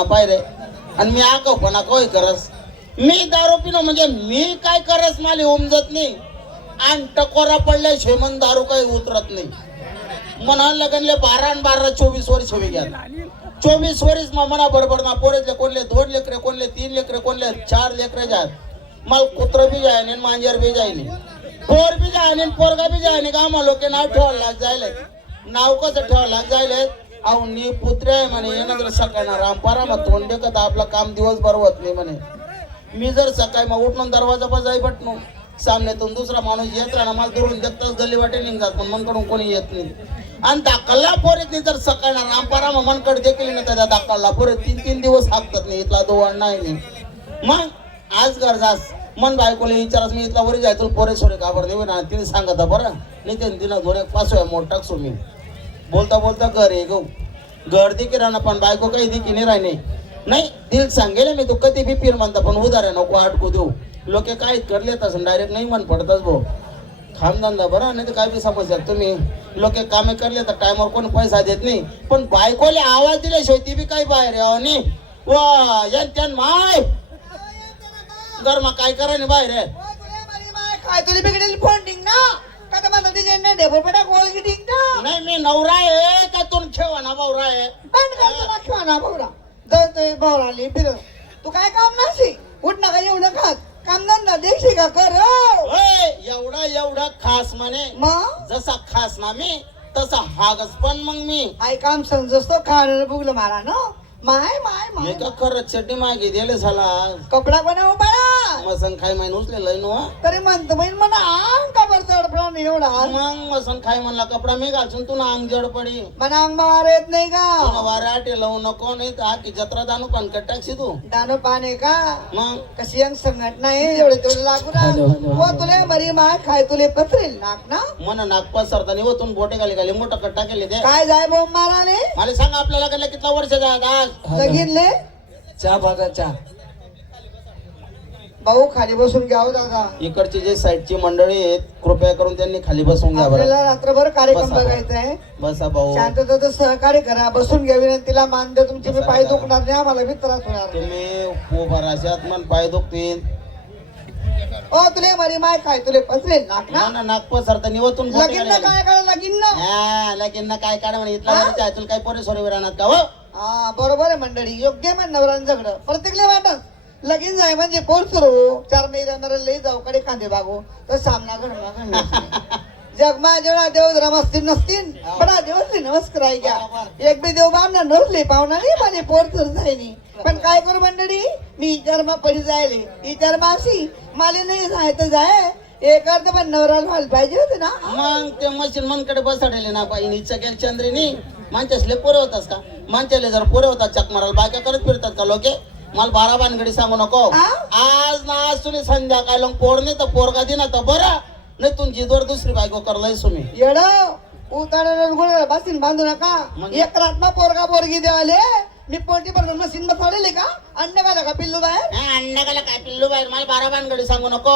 ना पायरे आणि मी आगाऊपणा काय करस. मी दारू पिणं म्हणजे मी काय करस मला उमजत नाही. आणि टकोरा पडल्या शेमन दारू काही उतरत नाही. म्हणा लगनले 12 24 वर्ष घ्या. 24 वर्ष मना बरोबर ना पोरेतले कोणले 2 लेकरे कोणले 3 लेकरे कोणले 4 लेकरे जात. मला कुत्र बी जाय नाही मांजर बी जाय नाही. पोर बी जाय नाही पोरगा बी जाय नाही. गामा लोक नाव ठेवायला लाग जायले. नाव कसं ठेवायला लाग जायले अहो नी पुत्रे आहे म्हणे येणं जर सकाळी ना रामपारा मग तोंडे का आपलं काम दिवसभर होत नाही म्हणे. मी जर सकाळी मग उठून दरवाजा पण जाई बटनो सामन्यातून दुसरा माणूस येत राहणार मला दुरून देखताच गल्ली वाटे निघतात पण मनकडून कोणी येत नाही. आणि दाखलला पोरीत नाही जर सकाळी ना रामपारा मग मनकड देखील नाही त्या दाखलला पोरे 3 दिवस हाकतात नाही. इथला दोन नाही. मग आज गरजास मन बायकोले विचारस मी इथला वरी जाय तुला पोरे सोरे काबर देऊ ना तिने सांगता बरं नाही ते तिनं धोरे पाचव्या मोठ टाकसो मी बोलता बोलता घर आहे गो घर देखील राहणार पण बायको काही देखील नाही राहणे नाही दिल सांगेल मी तू कधी बी पीर म्हणता पण उदाहरण नको अटकू देऊ. लोक काय करलेत असं डायरेक्ट नाही म्हण पडतच भाऊ खामधंदा बरं नाही तर काय बी समस्या तुम्ही लोक कामे करले तर टायमवर कोण पैसा देत नाही पण बायकोले आवाज दिल्याशिवाय ती बी काही बाहेर यावं नाही. वा यान माय गरमा काय करा नाही बाहेर काय तुला बिघडेल फोन ना का म्हणता तिचे डेपोपेटा गोळगी टिंग ना नाही मी नवरा आहे का तू ठेवा ना भावरा आहे बंद कर राखवा ना भावरा जाऊ भावरा आली फिर तू काय काम नशी उठ ना काय एवढं खात काम धंदा देखशी का कर एवढा खास म्हणे मग जसा खास ना मी तसा हागस पण मग मी आई काम समजतो खाणं बुगलं मारा ना माय माय मी माय का खरंच चड्डी मागे दिले झाला कपडा बनव बाळा मसन खाय माहिन उचलेलं ना तरी म्हणतो बहीण म्हणा अंग का बरं चढ एवढा मग मसन खाय म्हणला कपडा मी घालसून तू अंग जड पडी म्हणा अंग मार येत नाही तुला का वारे आटे लावू नको नाही तर आखी जत्रा दानू पण टाकशी तू दानो पाने का मग कशी अंग संघटना आहे एवढे तुला लागू ना हो तुले मरी माय खाय तुले पत्रेल नाक ना मन नागपास सरतानी वतून बोटे खाली खाली मोठा कट्टा केले ते काय जाय बोंब माराने मला सांग आपल्याला कडल्या कितला वर्ष जात आज लगीनले चहा भागा चहा भाऊ खाली बसून घ्याव दादा इकडची जे साईडची मंडळी आहेत कृपया करून त्यांनी खाली बसून घ्या बरं आपल्याला रात्रभर कार्यक्रम बसा. बघायचा आहे बसा भाऊ शांततेचं सहकार्य करा बसून घ्यावी तिला मान द्या तुमचे मी पाय दुखणार नाही आम्हाला बी त्रास होणार नाही. तुम्ही उभा राशात मन पाय दुखतील ओ तुले मरी माय काय तुले पसरेल नाक ना ना नागपूर सरतानी वतून बोटे लगीन खाली काय करा लगीन ना हा लगीन काय काढ म्हणे इथला वरच्या तुला काय पोरे सोरे राहणार का हो हा बरोबर आहे मंडळी योग्य म्हण नवरांच्याकडं प्रत्येकले वाटत लगीन जाय म्हणजे पोर सुरू 4 महिन्यावर लई जाऊ कडे कांदे बागो तर सामना घडवा जगमा जेवढा देव रमस्ती नसतील बडा देवसली नमस्कार आहे घ्या एक बी देव बामना नसले पाहुणा नाही माझे पोर तर जायनी पण काय करू मंडळी मी जन्मा पडी जायले ही जन्माशी माले नाही जाय तर जाय एक अर्ध पण नवराला व्हायला पाहिजे होते ना मग ते मशीन मनकडे बसाडले ना बाई नीचा गेल चंद्रीनी माणच्यासले पोरे होतास का माणच्याले जर पोरे होतात चक मारायला बायका करत फिरतात का लोके मला 12 भानगडी सांगू नको आज ना आज तुम्ही संध्याकाळ लंग पोर नाही तर पोरगा दिना तर बरं नाही तुमची जोर दुसरी बायको करलाय तुम्ही येड उतारा गुळ बसीन बांधू नका एक रात्मा पोरगा पोरगी देवाले मी पोटी पण मशीन बसवलेले का अंड घाला का पिल्लू बाहेर अंडाला काय पिल्लू बाहेर मला 12 भानगडी सांगू नको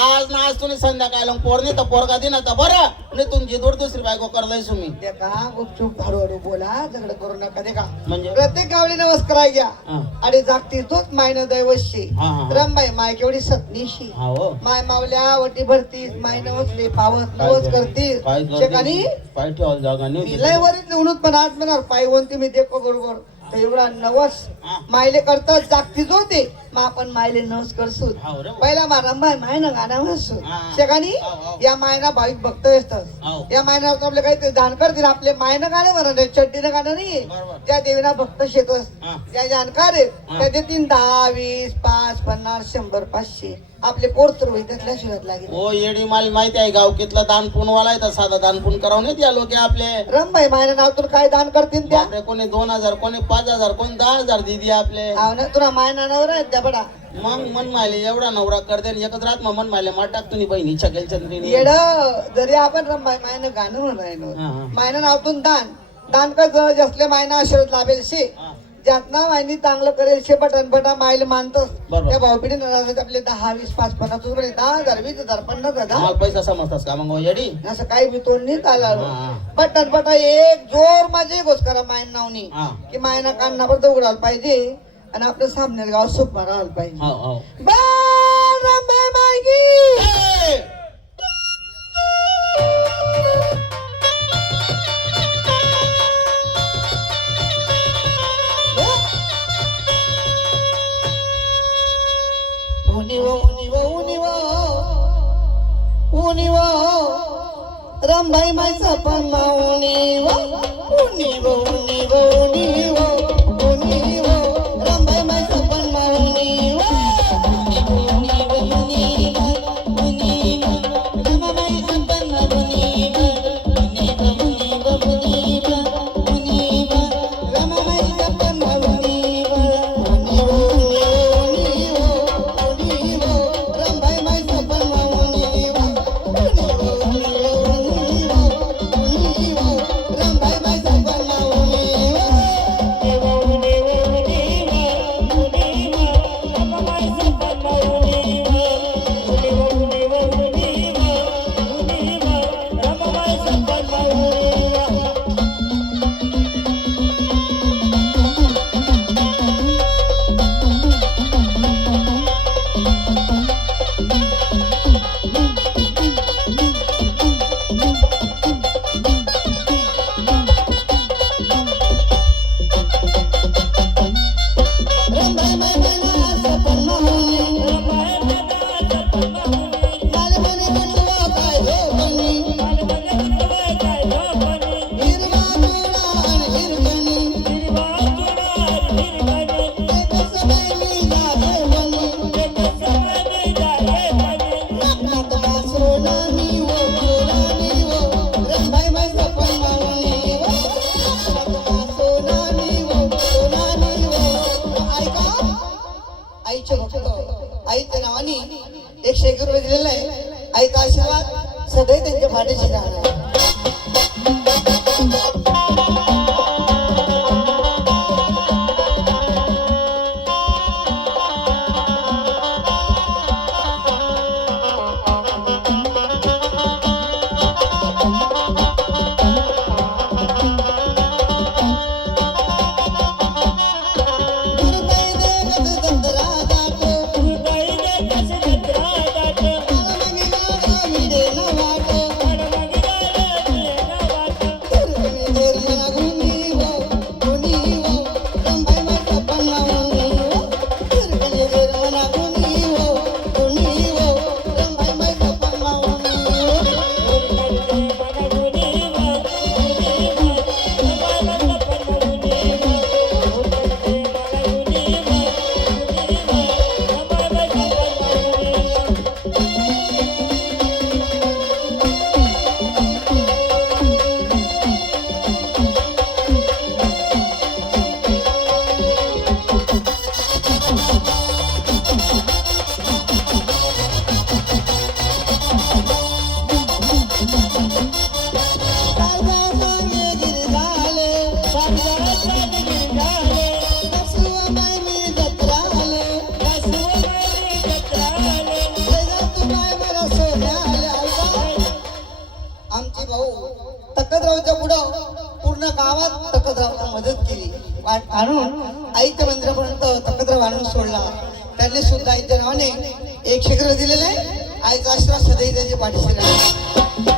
आज ना आज तुम्ही संध्याकाळ लंग पोर नाही तर पोरगा दिना तर बरं नाही तुमची जोर दुसरी बायको करलाय तुम्ही देखा गुपचूप हळूहळू बोला झगड करू नका देखा म्हणजे प्रत्येक गावडी नमस्कार घ्या हा. आणि जागती तोच मायन दैवशी हा, हा. रमबाई माय केवढी सतनीशी हा हो माय मावल्या वटी भरतीस माय नवसले पावत नवस करतीस काय शेकानी पाय ठेवायला जागा नाही लय वरीत लिहूनच पण आज म्हणणार पाय वंती मी देखो बरोबर तर एवढा नवस मायले करतात जागतीच होते मग आपण मायले नवस करसू हाव रे. पहिला मारंबाई मायनं गाणं म्हणसू हा. शेकानी हाव. या मायना भाविक भक्त असतात हाव. या मायनावर आपले काही ते दान करतील आपले मायनं गाणं म्हणा चड्डीनं गाणं नाही बरोबर. त्या देवीना भक्त शेतस हा. त्या जाणकार आहेत हा. त्या देतील 10 20 5 50 100 500 आपले पोर तर होईल त्यातल्या शिवत लागेल ओ येडी माल माहिती आहे गाव कितला दान पुणवाला आहे तर साधा दान पुण करावं नाही त्या लोक आपले रमबाई मायना नावतून काय दान करतील त्या बापरे, कोणी 2000 कोणी 5000 कोणी 10000 दिदी आपले हाव ना तुला मायना नवर आहेत त्या बडा मग मन माले एवढा नवरा करते आणि एकच रात मन माले टाक तुम्ही बहिणी छगेल चंद्रीने येड जरी आपण रमबाई मायनं गाणं म्हणून राहिलो हा, हा. मायना नावतून दान दान कर जसले मायना आशीर्वाद लाभेल शे ज्यातना मायनी चांगलं करेल शेपट अनपटा मायला मानतस बरोबर. त्या भाऊपिढी आपले 10, 20, 5, 50 रुपये 10,000, 20,000, 50,000 आम्हाला पैसा समजतास का मग येडी असं काही बी तोंड नाही चालणार हा, हा. बट अनपटा एक जोर माझे गोष्ट करा मायन नावनी हा. की मायना काढणं पण उघडायला पाहिजे आणि आपलं सामने गाव सुख मारायला पाहिजे हो हो बाळ रामभाई मायगी ए! रामभाई मायचा पण रामभाई मायचा पण आईच्या नावाने 101 रुपये दिलेला आहे आईचा आशीर्वाद सदैव त्यांच्या पाठीशी राहणार आमचे भाऊ तकदरावच्या पुढं पूर्ण गावात तकदरावला मदत केली आणून आईच्या मंदिरापर्यंत तकदराव आणून सोडला त्यांनी सुद्धा आईच्या नावाने 100 रुपये दिलेले आहे आईचा आशीर्वाद सदैव त्यांच्या पाठीशी राहिला